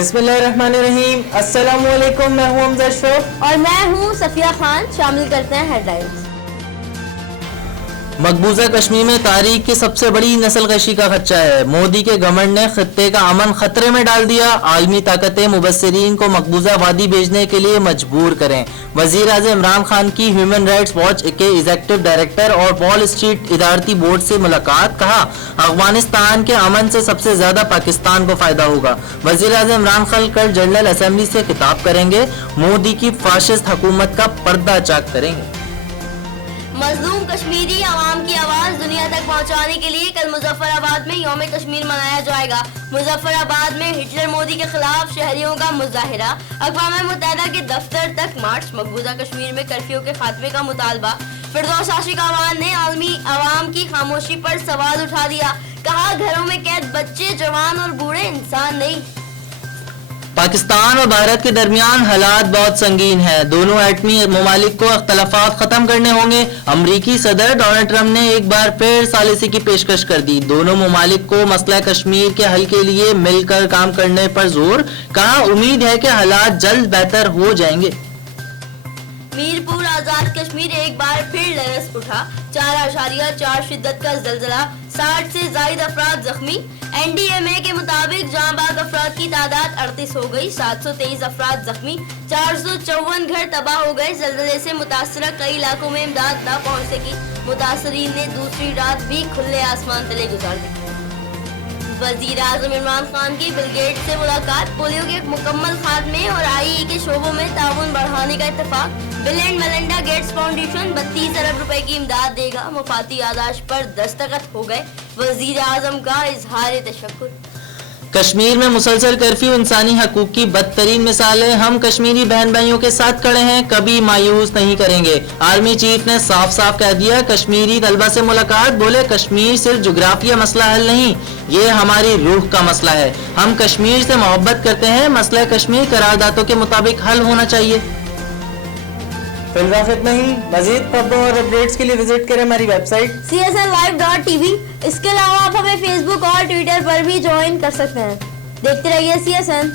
बिस्मिल्लाहिर्रहमानिर्रहीम। अस्सलामुअलैकुम। मैं हूं हमजा अशरफ और मैं हूं सफिया खान। शामिल करते हैं हेडलाइंस। मकबूजा कश्मीर में तारीख की सबसे बड़ी नस्लकशी का खदशा है। मोदी के गवर्नमेंट ने खित्ते का अमन खतरे में डाल दिया। आलमी ताकतें मुबस्सिरीन को मकबूजा वादी भेजने के लिए मजबूर करें। वजीर आज़म इमरान खान की ह्यूमन राइट्स वॉच के एग्जीक्यूटिव डायरेक्टर और वॉल स्ट्रीट इदारती बोर्ड से मुलाकात। कहा, अफगानिस्तान के अमन से सबसे ज्यादा पाकिस्तान को फायदा होगा। वजीर आज़म इमरान खान कल जनरल असेंबली से खिताब करेंगे। मोदी की फाशिस्ट हुकूमत का पर्दा चाक करेंगे। मजलूम कश्मीरी आवाम की आवाज दुनिया तक पहुंचाने के लिए कल मुजफ्फराबाद में यौम कश्मीर मनाया जाएगा। मुजफ्फराबाद में हिटलर मोदी के खिलाफ शहरियों का मुजाहिरा, अक़वाम मुत्तहिदा के दफ्तर तक मार्च, मकबूजा कश्मीर में कर्फ्यू के खात्मे का मुतालबा। फिरदौस आशिक अवान ने आलमी अवाम की खामोशी पर सवाल उठा दिया। कहा, घरों में कैद बच्चे, जवान और बूढ़े इंसान नहीं। पाकिस्तान और भारत के दरमियान हालात बहुत संगीन है। दोनों एटमी ममालिक को अख्तलाफात खत्म करने होंगे। अमरीकी सदर डोनाल्ड ट्रंप ने एक बार फिर सालिसी की पेशकश कर दी। दोनों ममालिक को मसला कश्मीर के हल के लिए मिलकर काम करने पर जोर। कहा, उम्मीद है कि हालात जल्द बेहतर हो जाएंगे। मीरपुर आजाद कश्मीर एक बार फिर लरस उठा। 4.4 शिद्दत का जलजला, 60 से ज्यादा अफराद जख्मी। एनडीएमए के मुताबिक जहां बाग अफराद की तादाद 38 हो गई, 723 अफराद जख्मी, 454 घर तबाह हो गए। जलजले से मुतासरा कई इलाकों में इमदाद न पहुंच सकी। मुतासरीन ने दूसरी रात भी खुले आसमान तले गुजार दी। वजीर आज़म इमरान खान की बिल गेट्स से मुलाकात। पोलियो के मुकम्मल खात्मे और आईई के शोबों में ताउन बढ़ाने का इत्तेफाक। Bill and Melinda Gates foundation 32 अरब रुपए की इमदाद देगा। मुफाती यादाश्त पर दस्तखत हो गए। वजीर आज़म का इजहार तशक्कुर। कश्मीर में मुसलसल कर्फ्यू इंसानी हकूक की बदतरीन मिसाल है। हम कश्मीरी बहन भाइयों के साथ खड़े हैं, कभी मायूस नहीं करेंगे। आर्मी चीफ ने साफ साफ कह दिया। कश्मीरी तलबा से मुलाकात। बोले, कश्मीर सिर्फ जोग्राफिया मसला हल नहीं, ये हमारी रूह का मसला है। हम कश्मीर से मोहब्बत करते हैं। मसला कश्मीर करारदादों के मुताबिक हल होना चाहिए। फिलहाल इतना ही। मजीद खबरों और अपडेट्स के लिए विजिट करें हमारी वेबसाइट csnlive.tv। इसके अलावा आप हमें फेसबुक और ट्विटर पर भी ज्वाइन कर सकते हैं। देखते रहिए CSN।